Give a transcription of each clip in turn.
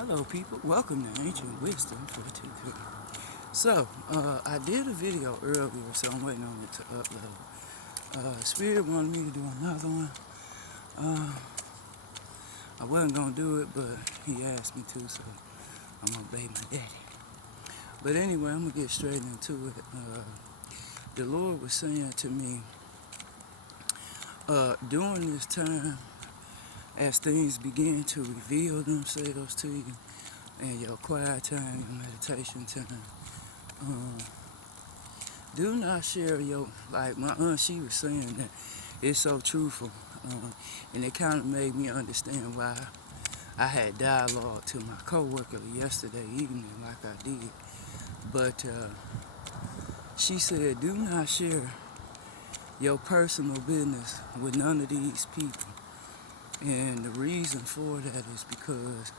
Hello people, welcome to Ancient Wisdom 423. So, I did a video earlier, so I'm waiting on it to upload. Spirit wanted me to do another one. I wasn't gonna do it, but he asked me to, so I'm gonna obey my daddy. But anyway, I'm gonna get straight into it. The Lord was saying to me, during this time, as things begin to reveal themselves to you, and your quiet time, your meditation time, do not share your, like my aunt, she was saying that it's so truthful. And it kind of made me understand why I had dialogue to my coworker yesterday evening like I did. But she said, do not share your personal business with none of these people. And the reason for that is because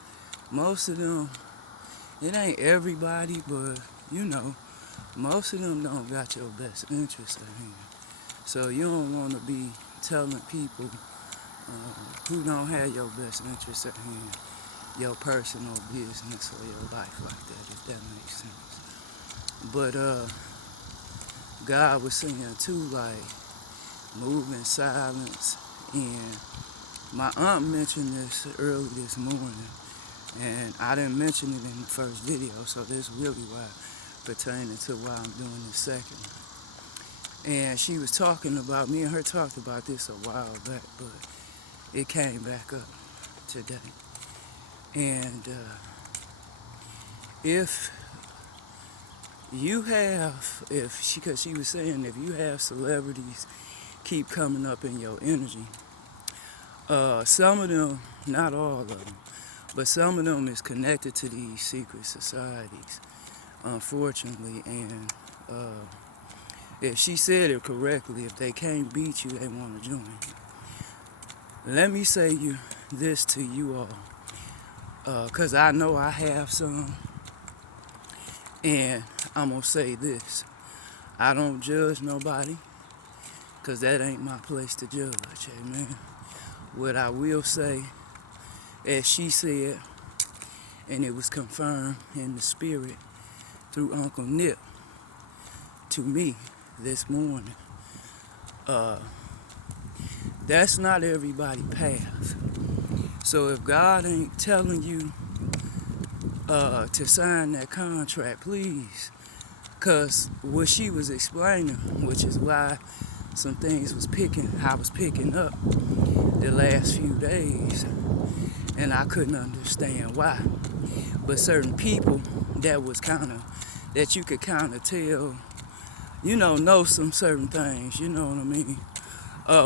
most of them, it ain't everybody, but most of them don't got your best interest at hand. So you don't want to be telling people who don't have your best interest at hand your personal business or your life like that, if that makes sense. But God was saying too, like, move in silence. And my aunt mentioned this early this morning, and I didn't mention it in the first video, so this is really why pertaining to why I'm doing this second. And she was talking about, me and her talked about this a while back, but it came back up today. And if you have, because she was saying, if you have celebrities keep coming up in your energy, some of them, not all of them, but some of them is connected to these secret societies, unfortunately. And if she said it correctly, if they can't beat you, they want to join you. Let me say this to you all, because I know I have some, and I'm going to say this. I don't judge nobody, because that ain't my place to judge, amen. What I will say, as she said, and it was confirmed in the spirit through Uncle Nip to me this morning, that's not everybody's path. So if God ain't telling you to sign that contract, please, because what she was explaining, which is why some things I was picking up the last few days, and I couldn't understand why. But certain people that you could kind of tell, know some certain things, you know what I mean,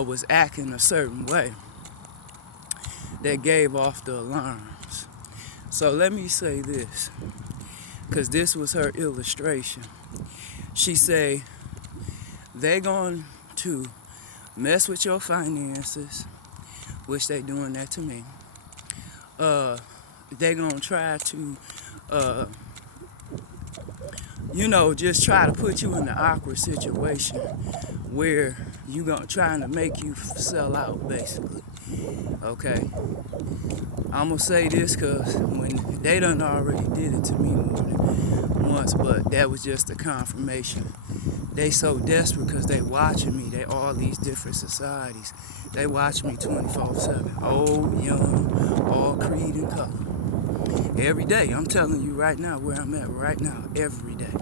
was acting a certain way that gave off the alarms. So let me say this, because this was her illustration. She say, they're going to mess with your finances, which they doing that to me. They're going to try to, just try to put you in an awkward situation where trying to make you sell out, basically. Okay? I'm going to say this because when they done already did it to me more than once, but that was just a confirmation. They so desperate because they watching me. They all these different societies. They watch me 24/7. Old, young, all creed and color. Every day. I'm telling you right now where I'm at right now. Every day.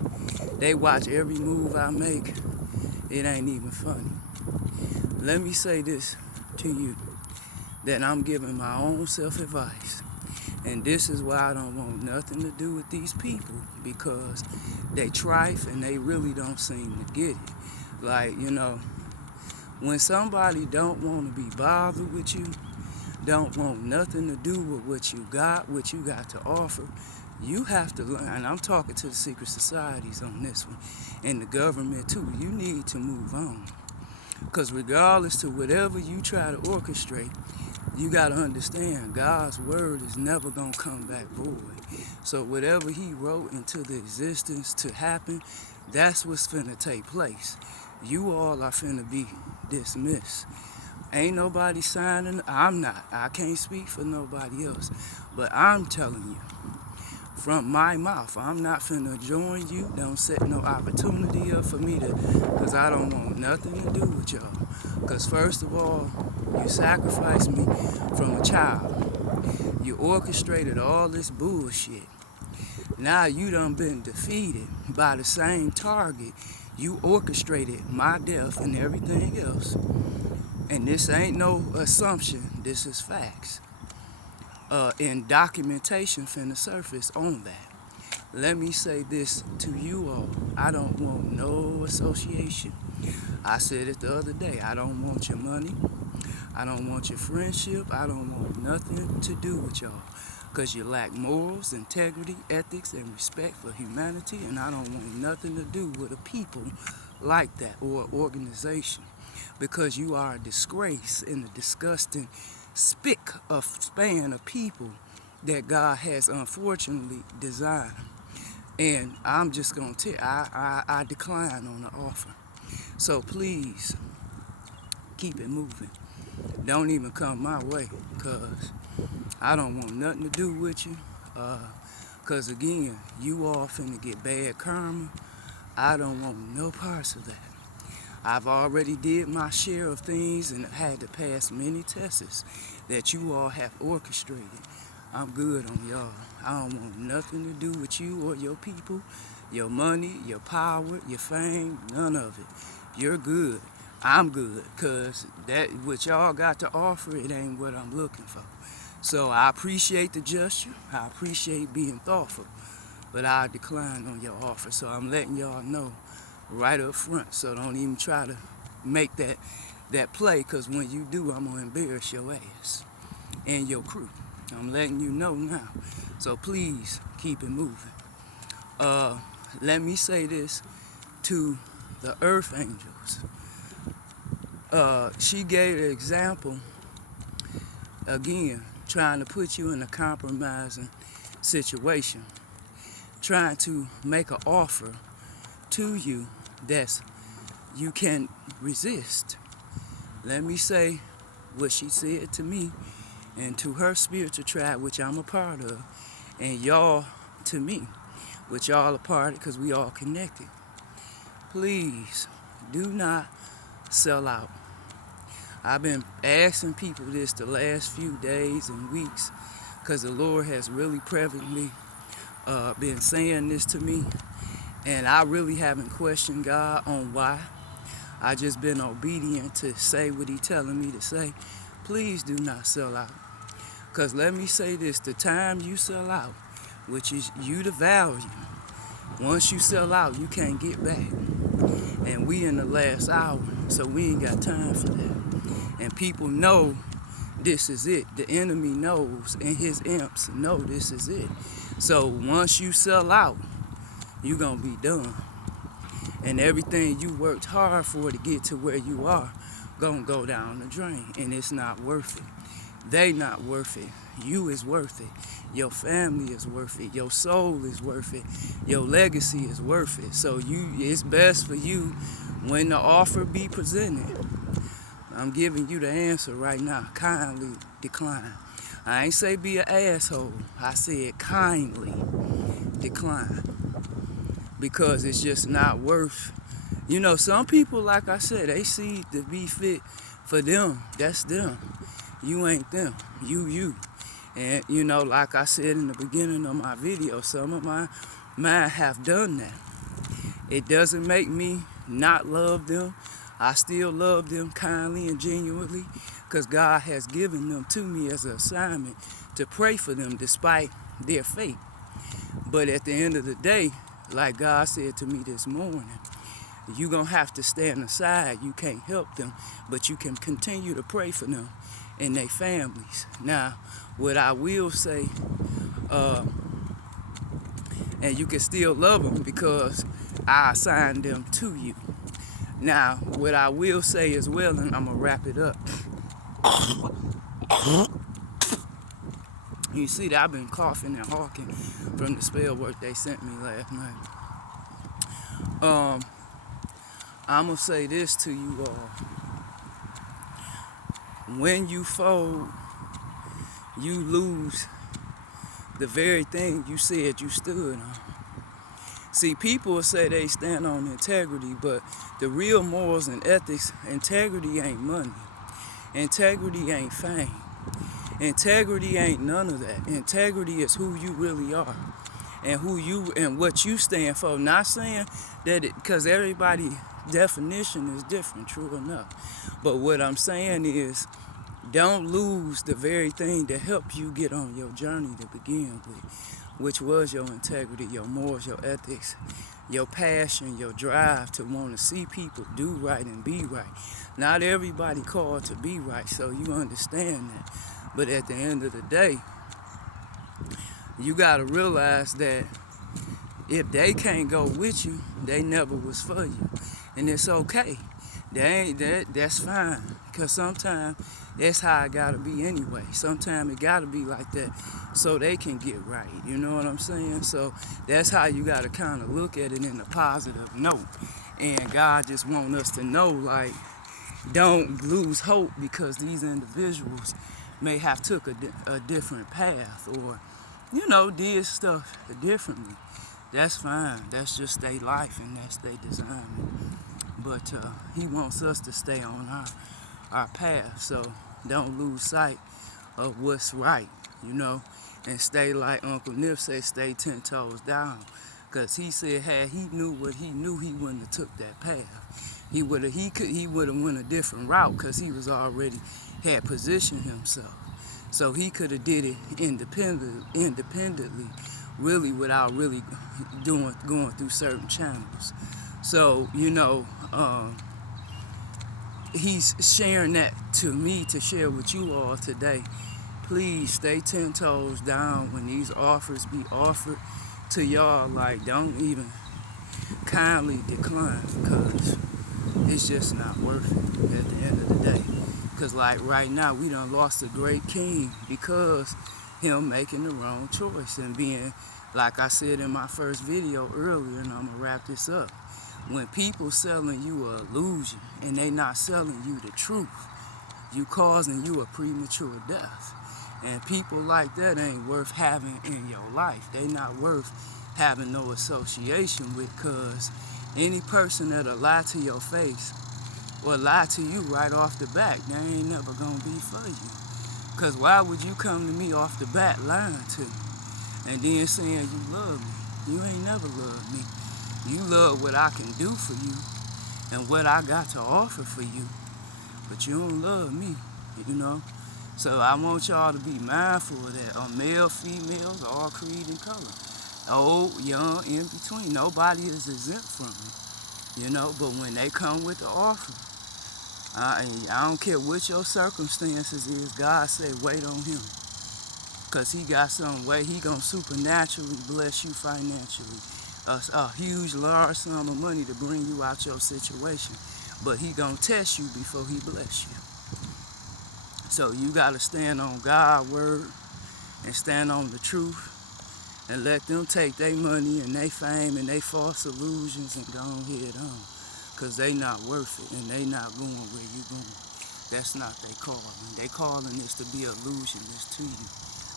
They watch every move I make. It ain't even funny. Let me say this to you, that I'm giving my own self-advice. And this is why I don't want nothing to do with these people, because they trife and they really don't seem to get it. Like, when somebody don't want to be bothered with you, don't want nothing to do with what you got to offer, you have to learn. And I'm talking to the secret societies on this one, and the government too. You need to move on, because regardless to whatever you try to orchestrate, you got to understand God's word is never going to come back void. So whatever he wrote into the existence to happen, that's what's finna take place. You all are finna be dismissed. Ain't nobody signing. I'm not. I can't speak for nobody else. But I'm telling you, from my mouth. I'm not finna join you. Don't set no opportunity up for me to, because I don't want nothing to do with y'all. Because first of all, you sacrificed me from a child. You orchestrated all this bullshit. Now you done been defeated by the same target. You orchestrated my death and everything else. And this ain't no assumption, this is facts. And documentation finna surface on that. Let me say this to you all. I don't want no association. I said it the other day. I don't want your money. I don't want your friendship. I don't want nothing to do with y'all. Because you lack morals, integrity, ethics, and respect for humanity. And I don't want nothing to do with a people like that or organization. Because you are a disgrace and a disgusting spick of span of people that God has unfortunately designed. And I'm just gonna tell you, I decline on the offer. So please keep it moving. Don't even come my way, cause I don't want nothing to do with you. Cause again, you all finna get bad karma. I don't want no parts of that. I've already did my share of things and had to pass many tests that you all have orchestrated. I'm good on y'all. I don't want nothing to do with you or your people, your money, your power, your fame, none of it. You're good. I'm good, cause that what y'all got to offer, it ain't what I'm looking for. So I appreciate the gesture. I appreciate being thoughtful, but I decline on your offer. So I'm letting y'all know right up front, so don't even try to make that play, because when you do, I'm gonna embarrass your ass and your crew. I'm letting you know now, so please keep it moving. Let me say this to the earth angels. She gave an example, again, trying to put you in a compromising situation, trying to make an offer to you that you can resist. Let me say what she said to me and to her spiritual tribe, which I'm a part of, and y'all to me, which y'all a part of, because we all connected. Please do not sell out. I've been asking people this the last few days and weeks, because the Lord has really prevalently been saying this to me. And I really haven't questioned God on why. I just been obedient to say what He telling me to say. Please do not sell out. Because let me say this, the time you sell out, which is you the value, once you sell out, you can't get back. And we in the last hour, so we ain't got time for that. And people know this is it. The enemy knows, and his imps know this is it. So once you sell out, you're gonna be done. And everything you worked hard for to get to where you are gonna go down the drain, and it's not worth it. They not worth it. You is worth it. Your family is worth it. Your soul is worth it. Your legacy is worth it. So it's best for you when the offer be presented. I'm giving you the answer right now. Kindly decline. I ain't say be an asshole. I said kindly decline. Because it's just not worth. You know, some people, like I said, they see to be fit for them. That's them. You ain't them. You. And, you know, like I said in the beginning of my video, some of my mind have done that. It doesn't make me not love them. I still love them kindly and genuinely, because God has given them to me as an assignment to pray for them despite their fate. But at the end of the day, like God said to me this morning, you're going to have to stand aside. You can't help them, but you can continue to pray for them and their families. Now, what I will say, and you can still love them because I assigned them to you. Now, what I will say as well, and I'm going to wrap it up. You see that I've been coughing and hawking from the spell work they sent me last night. I'm going to say this to you all. When you fold, you lose the very thing you said you stood on. See, people will say they stand on integrity, but the real morals and ethics, integrity ain't money. Integrity ain't fame. Integrity ain't none of that. Integrity is who you really are and who you and what you stand for. Not saying that it, because everybody's definition is different, true enough. But what I'm saying is, don't lose the very thing that helped you get on your journey to begin with, which was your integrity, your morals, your ethics, your passion, your drive to want to see people do right and be right. Not everybody called to be right, so you understand that. But at the end of the day, you got to realize that if they can't go with you, they never was for you. And it's okay. That's fine. Because sometimes that's how it got to be anyway. Sometimes it got to be like that so they can get right. You know what I'm saying? So that's how you got to kind of look at it in a positive note. And God just wants us to know, like, don't lose hope because these individuals may have took a different path or, you know, did stuff differently. That's fine. That's just their life and that's their design. But he wants us to stay on our path. So don't lose sight of what's right, you know, and stay like Uncle Nip say, stay 10 toes down. Because he said, had he knew what he knew, he wouldn't have took that path. He would have went a different route because he was already had positioned himself. So he could have did it independently, really without really going through certain channels. So, you know, he's sharing that to me to share with you all today. Please stay 10 toes down when these offers be offered to y'all. Like, don't even kindly decline because it's just not worth it at the end of the day. Because like right now, we done lost a great king because him making the wrong choice and being, like I said in my first video earlier, and I'm gonna wrap this up. When people selling you an illusion and they not selling you the truth, you causing you a premature death. And people like that ain't worth having in your life. They not worth having no association with, because any person that'll lie to your face or lie to you right off the bat, they ain't never gonna be for you. Because why would you come to me off the bat lying to me and then saying you love me? You ain't never loved me. You love what I can do for you and what I got to offer for you, but you don't love me, you know? So I want y'all to be mindful of that. Male, females, all creed and color. Old, young, in between. Nobody is exempt from it, you know? But when they come with the offer, I don't care what your circumstances is, God say wait on him. Because he got some way, he gonna supernaturally bless you financially. A huge, large sum of money to bring you out your situation. But he gonna test you before he bless you. So you gotta stand on God's word and stand on the truth and let them take their money and their fame and their false illusions and go ahead on. Because they not worth it and they not going where you going. That's not their calling. Their calling is to be illusionists to you,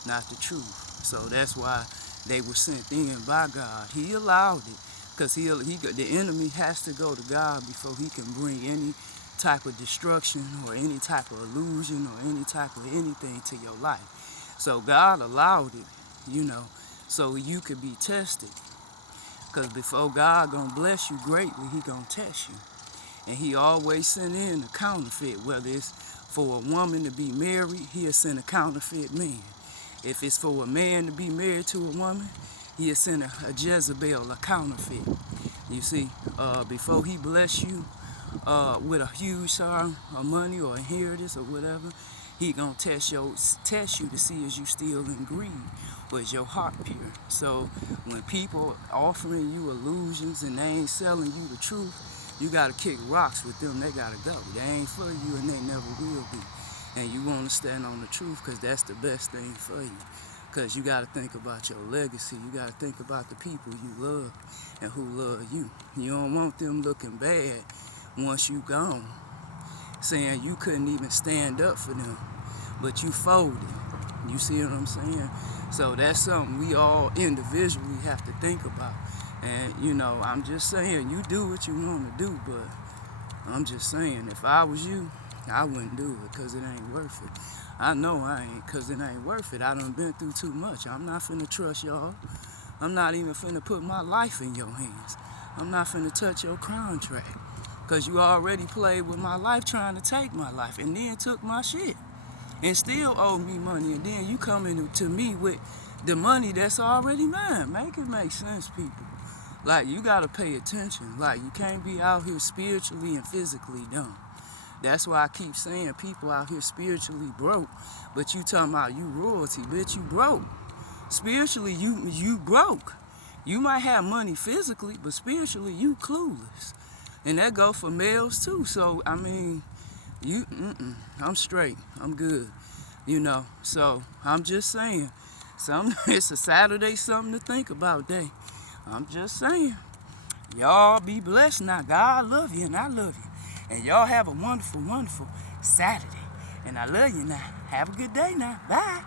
not the truth. So that's why they were sent in by God. He allowed it because the enemy has to go to God before he can bring any type of destruction or any type of illusion or any type of anything to your life. So God allowed it, you know, so you could be tested. Because before God gonna bless you greatly, he gonna test you. And he always send in a counterfeit, whether it's for a woman to be married, he'll send a counterfeit man. If it's for a man to be married to a woman, he'll send a Jezebel, a counterfeit. You see, before he bless you with a huge sum of money or inheritance or whatever, he gonna test you to see is you still in greed or is your heart pure. So when people offering you illusions and they ain't selling you the truth, you gotta kick rocks with them. They gotta go. They ain't for you and they never will be. And you want to stand on the truth because that's the best thing for you. Because you got to think about your legacy. You got to think about the people you love and who love you. You don't want them looking bad once you gone, saying you couldn't even stand up for them, but you folded. You see what I'm saying? So that's something we all individually have to think about. And, you know, I'm just saying, you do what you want to do, but I'm just saying, if I was you, I wouldn't do it because it ain't worth it. I know I ain't, because it ain't worth it. I done been through too much. I'm not finna trust y'all. I'm not even finna put my life in your hands. I'm not finna touch your contract, because you already played with my life trying to take my life and then took my shit and still owe me money. And then you coming to me with the money that's already mine. Make it make sense, people. Like, you gotta pay attention. Like, you can't be out here spiritually and physically dumb. That's why I keep saying people out here spiritually broke, but you talking about you royalty, bitch, you broke. Spiritually, you broke. You might have money physically, but spiritually, you clueless. And that go for males too. So, I mean, I'm straight. I'm good. You know, so I'm just saying, it's a Saturday, something to think about day. I'm just saying. Y'all be blessed now. God love you and I love you. And y'all have a wonderful, wonderful Saturday. And I love you now. Have a good day now. Bye.